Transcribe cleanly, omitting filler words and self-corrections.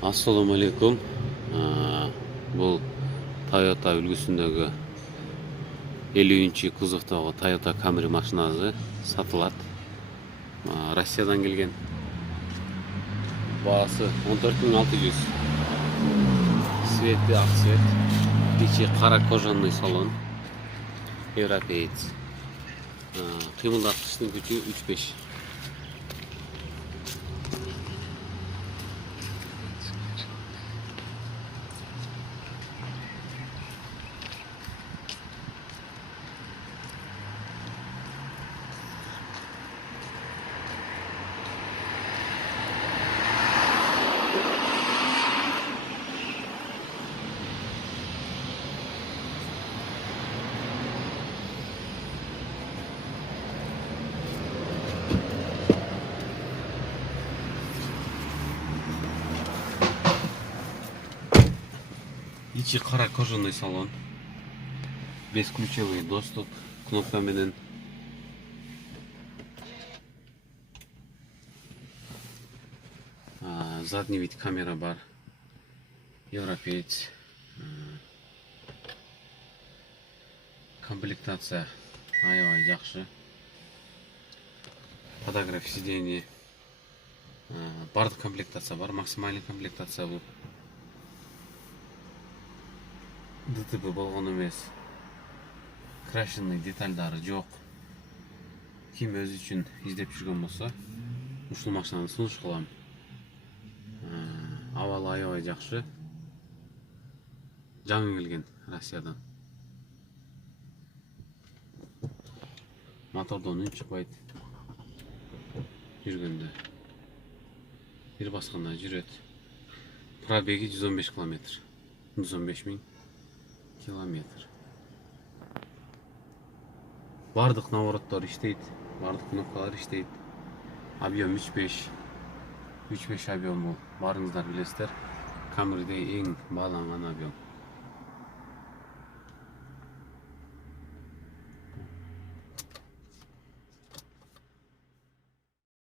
Assalamu alaikum. Бұл Toyota үлгісіндегі 50-нче кузовтағы Toyota Camry машинасы сатылады. Россиядан келген. Бағасы 14.600. Светі ақ свет. Içi қара кожаный салон. Европеец. Қимылдатқыштың күші 3.5. İçi қара кожаный салон. Бесключевый доступ кнопкаменен. Задний вид камера бар. Европеец. Комплектация аябай жакшы. Подогрев сиденье. Бардык комплектация бар. Максимальный комплектация бул. ДТП болгон эмес. Крашенный детальдары жок. Ким өз үчүн издеп жүргөн болсо, ушул машинаны сунуш кылам. Абалы аябай жакшы. Жаңы келген Россиядан. Мотордон үн чыкпайт. Жүргөндө. Бир басканда жүрөт. Пробеги 115 километр. 115 000 километр. Бардык навороттор иштейт, бардык кнопкалар иштейт. Объем 3.5 объем бул. Барыңыздар билесиздер. Камриде эң бааланган объем.